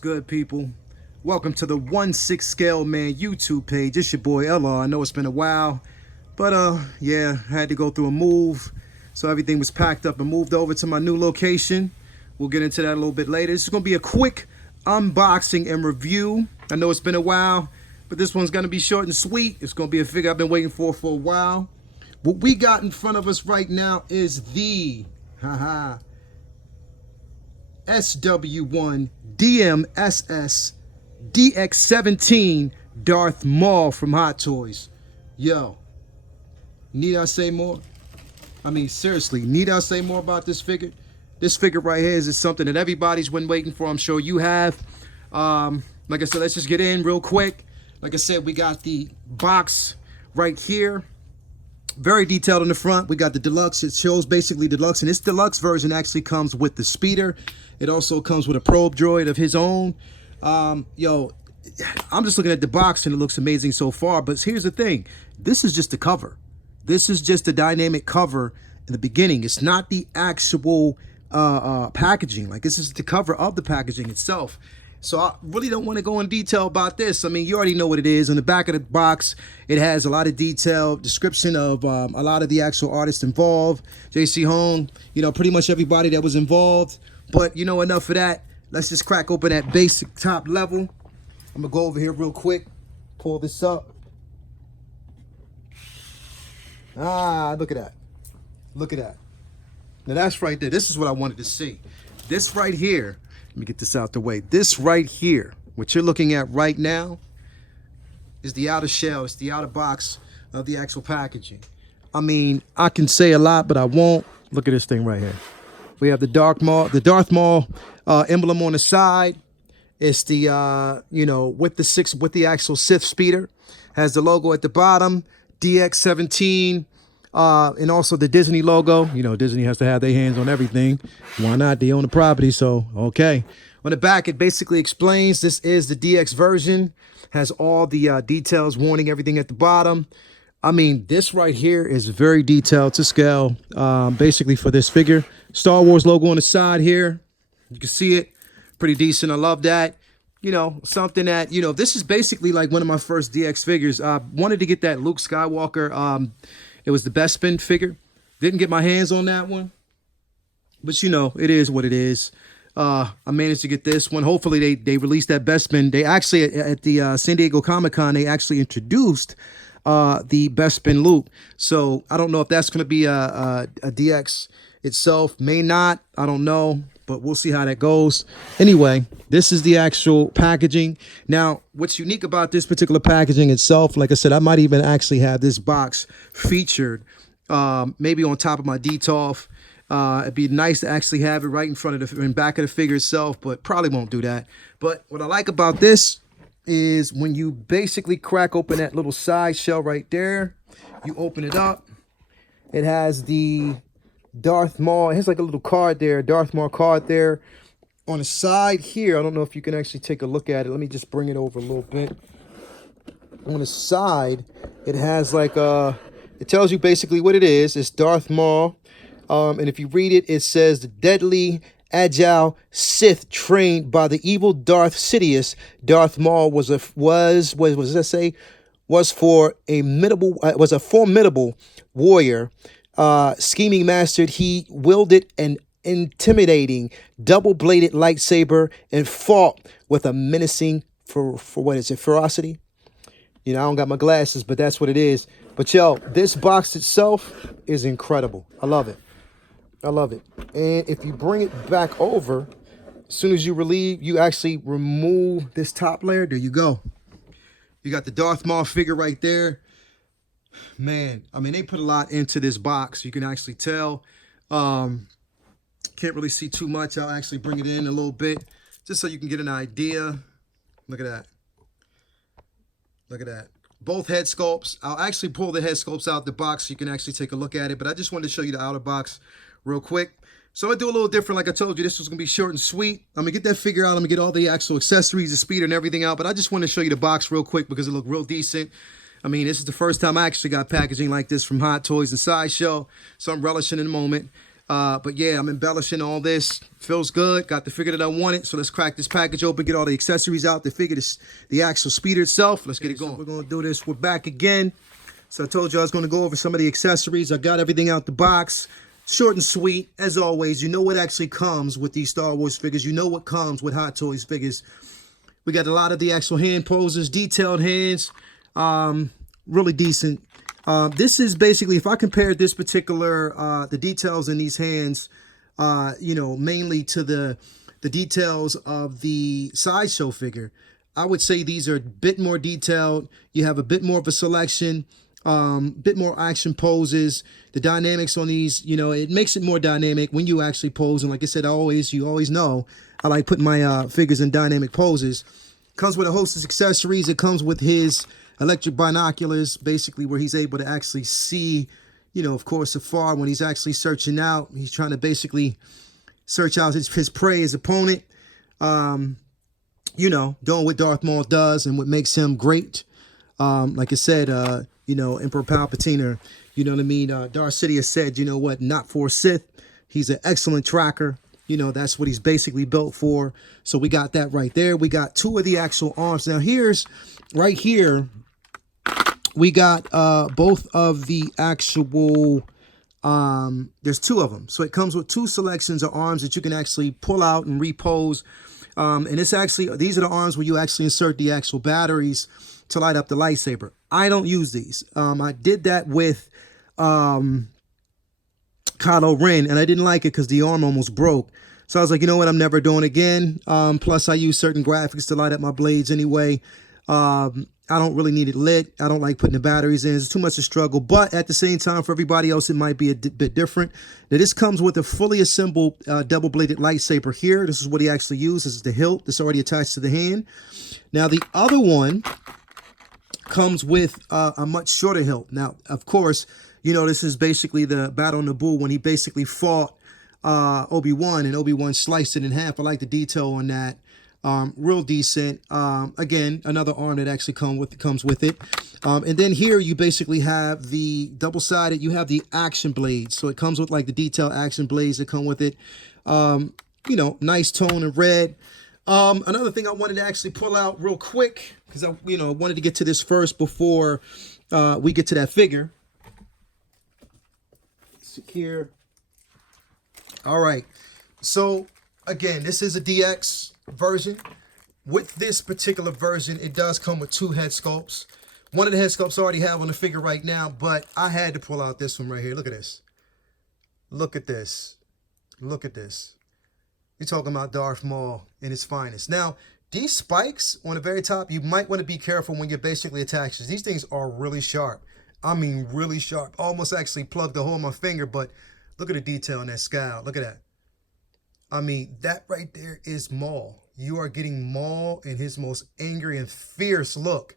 good, people? Welcome to the 1/6 Scale Man YouTube page. It's your boy LR. I know it's been a while, but yeah, I had to go through a move, so everything was packed up and moved over to my new location. We'll get into that a little bit later. This is gonna be a quick unboxing and review. I know it's been a while, but this one's gonna be short and sweet. It's gonna be a figure I've been waiting for a while. What we got in front of us right now is the SW1 DMSS DX17 Darth Maul from Hot Toys. Yo, need I say more? I mean, seriously, need I say more about this figure? This figure right here is something that everybody's been waiting for. I'm sure you have. Like I said, let's just get in real quick. Like I said, we got the box right here. Very detailed in the front. We got the Deluxe. It shows basically Deluxe, and this Deluxe version actually comes with the speeder. It also comes with a probe droid of his own. Yo, I'm just looking at the box and it looks amazing so far, but here's the thing. This is just the cover. This is just a dynamic cover in the beginning. It's not the actual packaging. Like, this is the cover of the packaging itself. So I really don't want to go in detail about this. I mean, you already know what it is. On the back of the box, it has a lot of detailed description of a lot of the actual artists involved. JC Home, you know, pretty much everybody that was involved. But, you know, enough of that. Let's just crack open that basic top level. I'm going to go over here real quick, pull this up. Ah, look at that. Look at that. Now, that's right there. This is what I wanted to see. This right here. Let me get this out the way. This right here, what you're looking at right now, is the outer shell. It's the outer box of the actual packaging. I mean, I can say a lot, but I won't. Look at this thing right here. We have the Darth Maul emblem on the side. It's the you know, with the actual Sith speeder. Has the logo at the bottom, DX17, and also the Disney logo. You know, Disney has to have their hands on everything. Why not? They own the property, so okay. On the back, it basically explains this is the DX version. Has all the details, warning, everything at the bottom. I mean, this right here is very detailed to scale, basically for this figure. Star Wars logo on the side here. You can see it. Pretty decent. I love that. You know, something that, you know, this is basically like one of my first DX figures. I wanted to get that Luke Skywalker. It was the Bespin figure. Didn't get my hands on that one. But, you know, it is what it is. I managed to get this one. Hopefully they released that Bespin. They actually, at the San Diego Comic-Con, they actually introduced the Bespin Luke. So I don't know if that's going to be a DX itself. May not. I don't know. But we'll see how that goes. Anyway, this is the actual packaging. Now, what's unique about this particular packaging itself, like I said, I might even actually have this box featured maybe on top of my DTOF. It'd be nice to actually have it right in front of the back of the figure itself, but probably won't do that. But what I like about this is when you basically crack open that little side shell right there, you open it up. It has the Darth Maul. It has like a little card there, Darth Maul card there. On the side here, I don't know if you can actually take a look at it. Let me just bring it over a little bit. On the side, it has like it tells you basically what it is. It's Darth Maul. And if you read it, it says the deadly, agile Sith trained by the evil Darth Sidious. Darth Maul was a formidable warrior. Scheming mastered, he wielded an intimidating double-bladed lightsaber and fought with a menacing ferocity. You know, I don't got my glasses, but that's what it is. But yo, this box itself is incredible. I love it. I love it. And if you bring it back over, as soon as you actually remove this top layer. There you go. You got the Darth Maul figure right there. Man, I mean, they put a lot into this box. You can actually tell. Can't really see too much. I'll actually bring it in a little bit just so you can get an idea. Look at that. Look at that. Both head sculpts. I'll actually pull the head sculpts out the box so you can actually take a look at it. But I just wanted to show you the outer box real quick. So I'm going to do a little different. Like I told you, this was going to be short and sweet. I'm going to get that figure out. I'm going to get all the actual accessories, the speeder, and everything out. But I just wanted to show you the box real quick because it looked real decent. I mean, this is the first time I actually got packaging like this from Hot Toys and Sideshow, so I'm relishing in the moment. But yeah, I'm embellishing all this. Feels good. Got the figure that I wanted. So let's crack this package open, get all the accessories out. The figure, the actual speeder itself. Let's get it going. So we're going to do this. We're back again. So I told you I was going to go over some of the accessories. I got everything out the box. Short and sweet, as always. You know what actually comes with these Star Wars figures. You know what comes with Hot Toys figures. We got a lot of the actual hand poses, detailed hands. Really decent. This is basically, if I compare this particular, the details in these hands, you know, mainly to the details of the Sideshow figure, I would say these are a bit more detailed. You have a bit more of a selection. Bit more action poses. The dynamics on these, you know, it makes it more dynamic when you actually pose. And like I said, you always know I like putting my figures in dynamic poses. Comes with a host of accessories. It comes with his electric binoculars, basically where he's able to actually see, you know, of course, afar when he's actually searching out. He's trying to basically search out his prey, his opponent. You know, doing what Darth Maul does and what makes him great. Like I said, you know, Emperor Palpatine, or, you know what I mean? Darth Sidious said, you know what, not for a Sith. He's an excellent tracker. You know, that's what he's basically built for. So we got that right there. We got two of the actual arms. Now right here, we got both of the actual, there's two of them. So it comes with two selections of arms that you can actually pull out and repose. And it's actually, these are the arms where you actually insert the actual batteries to light up the lightsaber. I don't use these. I did that with Kylo Ren, and I didn't like it because the arm almost broke. So I was like, you know what, I'm never doing it again. Plus, I use certain graphics to light up my blades anyway. I don't really need it lit. I don't like putting the batteries in. It's too much of a struggle. But at the same time, for everybody else, it might be a bit different. Now, this comes with a fully assembled double-bladed lightsaber here. This is what he actually used. This is the hilt that's already attached to the hand. Now, the other one comes with a much shorter hilt. Now, of course, you know, this is basically the Battle of Naboo when he basically fought Obi-Wan, and Obi-Wan sliced it in half. I like the detail on that. Real decent. Again, another arm that actually comes with it. And then here you basically have the double-sided, you have the action blades. So it comes with like the detailed action blades that come with it. You know, nice tone in red. Another thing I wanted to actually pull out real quick, because I, you know, wanted to get to this first before we get to that figure. Secure. All right. So again, this is a DX version. With this particular version, it does come with two head sculpts. One of the head sculpts I already have on the figure right now, but I had to pull out this one right here. Look at this. Look at this. Look at this. You're talking about Darth Maul in his finest. Now, these spikes on the very top, you might want to be careful when you're basically attaching. These things are really sharp. I mean, really sharp. Almost actually plugged a hole in my finger, but look at the detail in that scowl. Look at that. I mean, that right there is Maul. You are getting Maul in his most angry and fierce look.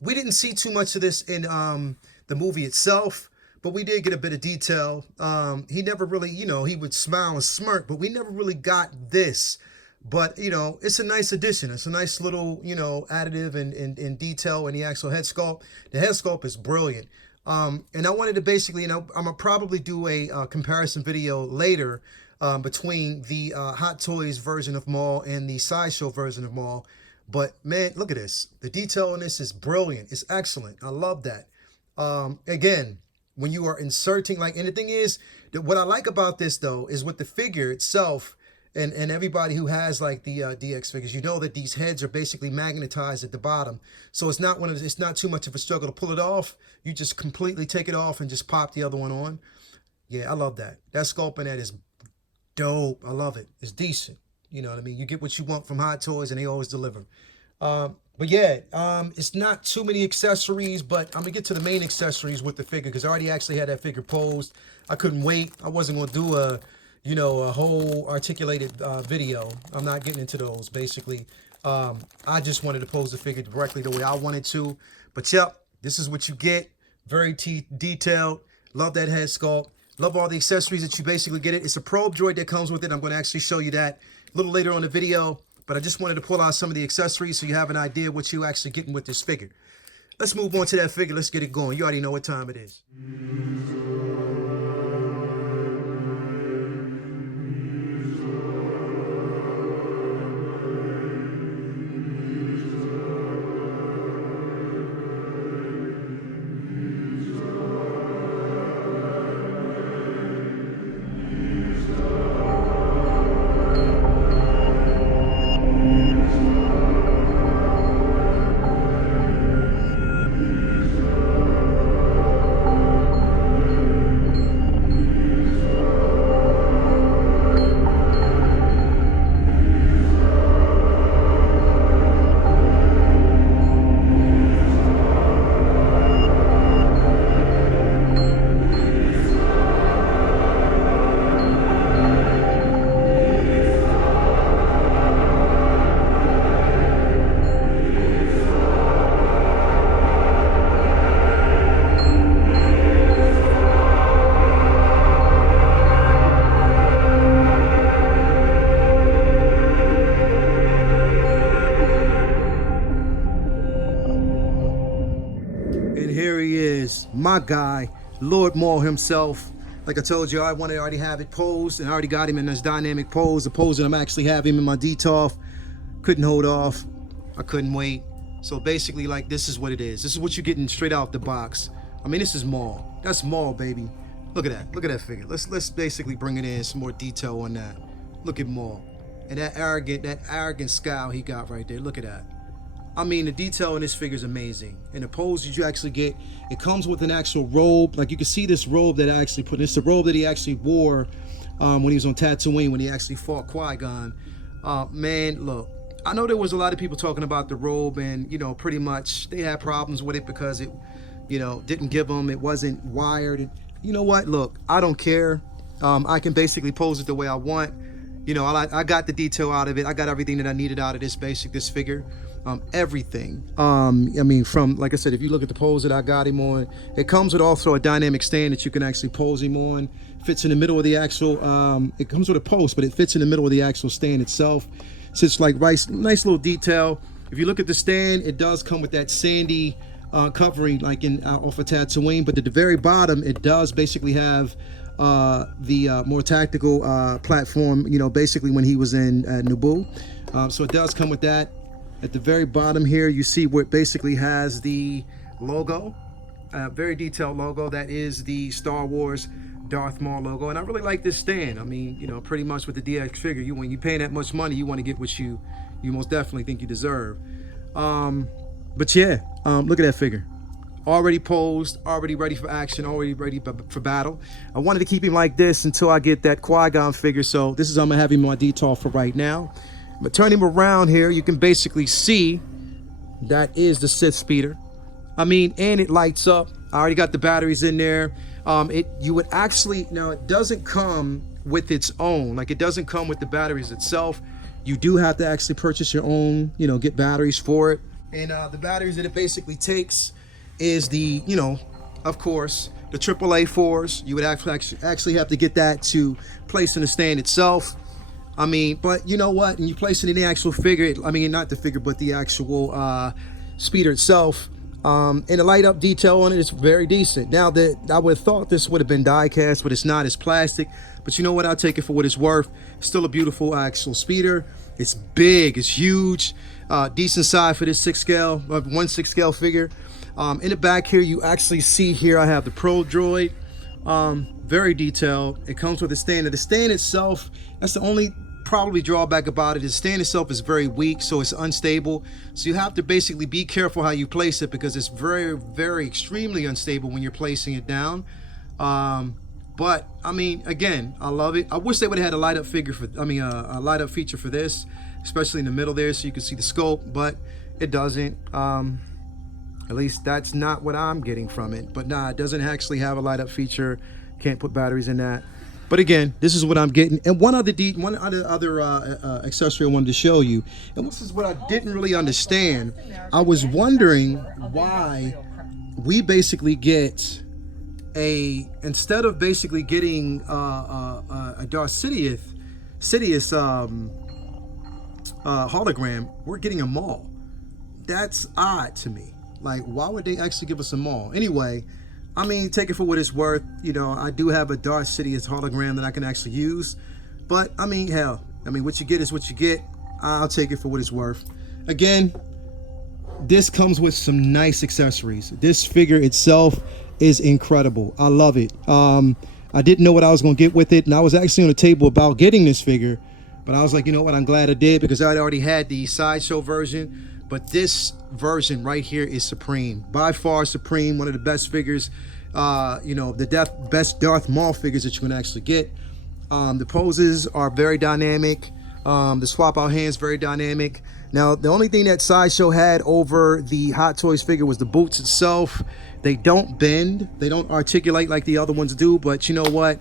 We didn't see too much of this in the movie itself, but we did get a bit of detail. He never really, you know, he would smile and smirk, but we never really got this. But, you know, it's a nice addition. It's a nice little, you know, additive and detail in the actual head sculpt. The head sculpt is brilliant. And I wanted to basically, you know, I'm going to probably do a comparison video later between the Hot Toys version of Maul and the Sideshow version of Maul. But, man, look at this. The detail in this is brilliant. It's excellent. I love that. Again, when you are inserting, like, and the thing is, that what I like about this, though, is with the figure itself, and everybody who has like the DX figures, you know that these heads are basically magnetized at the bottom. So it's not it's not too much of a struggle to pull it off. You just completely take it off and just pop the other one on. Yeah, I love that. That sculpt in that is dope. I love it. It's decent. You know what I mean? You get what you want from Hot Toys, and they always deliver. But yeah, it's not too many accessories, but I'm gonna get to the main accessories with the figure because I already actually had that figure posed. I couldn't wait. I wasn't gonna do a whole articulated video. I'm not getting into those, basically. I just wanted to pose the figure directly the way I wanted to. But yep, this is what you get. Very detailed. Love that head sculpt. Love all the accessories that you basically get it. It's a probe droid that comes with it. I'm going to actually show you that a little later on the video. But I just wanted to pull out some of the accessories so you have an idea what you're actually getting with this figure. Let's move on to that figure. Let's get it going. You already know what time it is. my guy, Lord Maul himself. Like I told you, I wanted to already have it posed, and I already got him in this dynamic pose. The pose that I'm actually having him in my DTOF. Couldn't hold off. I couldn't wait. So basically, like, this is what it is. This is what you're getting straight out the box. I mean, this is Maul. That's Maul, baby. Look at that. Look at that figure. Let's basically bring it in some more detail on that. Look at Maul. And that arrogant scowl he got right there. Look at that. I mean, the detail in this figure is amazing. And the pose that you actually get, it comes with an actual robe. Like, you can see this robe that I actually put in. It's the robe that he actually wore when he was on Tatooine, when he actually fought Qui-Gon. Man, look. I know there was a lot of people talking about the robe, and, you know, pretty much they had problems with it because it, you know, didn't give them, it wasn't wired. And you know what? Look, I don't care. I can basically pose it the way I want. You know, I got the detail out of it. I got everything that I needed out of this figure. Everything. I mean, from, like I said, if you look at the pose that I got him on, it comes with also a dynamic stand that you can actually pose him on. Fits in the middle of the actual, it comes with a post, but it fits in the middle of the actual stand itself. So it's like nice little detail. If you look at the stand, it does come with that sandy covering, like in off of Tatooine, but at the very bottom, it does basically have the more tactical platform, you know, basically when he was in Naboo. So it does come with that. At the very bottom here, you see where it basically has the logo, very detailed logo. That is the Star Wars Darth Maul logo. And I really like this stand. I mean, you know, pretty much with the DX figure, when you pay that much money, you want to get what you most definitely think you deserve. But yeah, look at that figure. Already posed, already ready for action, already ready for battle. I wanted to keep him like this until I get that Qui-Gon figure. So this is I'm gonna have him on DTOF for right now. But turn him around here, you can basically see that is the Sith speeder. I mean, and it lights up. I already got the batteries in there. You would actually, now it doesn't come with its own, like it doesn't come with the batteries itself. You do have to actually purchase your own, you know, get batteries for it. And the batteries that it basically takes is the, you know, of course, the AAA 4s. You would actually have to get that to place in the stand itself. I mean, but you know what? And you place it in the actual figure, I mean, not the figure, but the actual speeder itself. And the light up detail on it is very decent. Now, I would have thought this would have been die cast, but it's not. It's plastic. But you know what? I'll take it for what it's worth. It's still a beautiful actual speeder. It's big. It's huge. Decent size for this 1/6 scale figure. In the back here, you actually see here I have the Pro Droid. Very detailed. It comes with a stand. Now, the stand itself, that's the only probably drawback about it. The stand itself is very weak, so it's unstable. So you have to basically be careful how you place it, because it's very, very extremely unstable when you're placing it down. But I mean, again, I love it. I wish they would have had a light up figure for, a light up feature for this, especially in the middle there, so you can see the scope, but it doesn't. At least that's not what I'm getting from it. But nah, it doesn't actually have a light up feature. Can't put batteries in that. But again, this is what I'm getting. And one other accessory I wanted to show you, and this is what I didn't really understand. I was wondering why we basically get instead of basically getting a Darth Sidious hologram, we're getting a Maul. That's odd to me. Like, why would they actually give us a Maul? Anyway, I mean, take it for what it's worth. You know, I do have a Darth Sidious hologram that I can actually use. But, I mean, hell. I mean, what you get is what you get. I'll take it for what it's worth. Again, this comes with some nice accessories. This figure itself is incredible. I love it. I didn't know what I was going to get with it. And I was actually on the table about getting this figure. But I was like, you know what? I'm glad I did, because I already had the sideshow version. But this version right here is supreme. By far supreme. One of the best figures, you know, the best Darth Maul figures that you can actually get. The poses are very dynamic. The swap out hands, very dynamic. Now, the only thing that Sideshow had over the Hot Toys figure was the boots itself. They don't bend. They don't articulate like the other ones do. But you know what?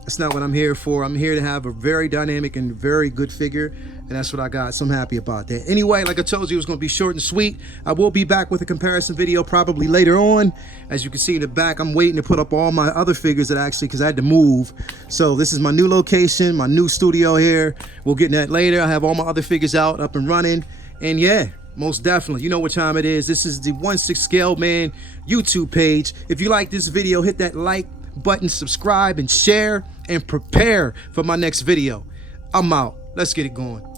That's not what I'm here for. I'm here to have a very dynamic and very good figure, and that's what I got, so I'm happy about that. Anyway, like I told you, it was going to be short and sweet. I will be back with a comparison video probably later on. As you can see in the back, I'm waiting to put up all my other figures that because I had to move. So this is my new location, my new studio here. We'll get in that later. I have all my other figures up and running. And yeah, Most definitely. You know what time it is. This is the 1/6 Scale Man YouTube page. If you like this video, hit that like button, subscribe, and share, and prepare for my next video. I'm out. Let's get it going.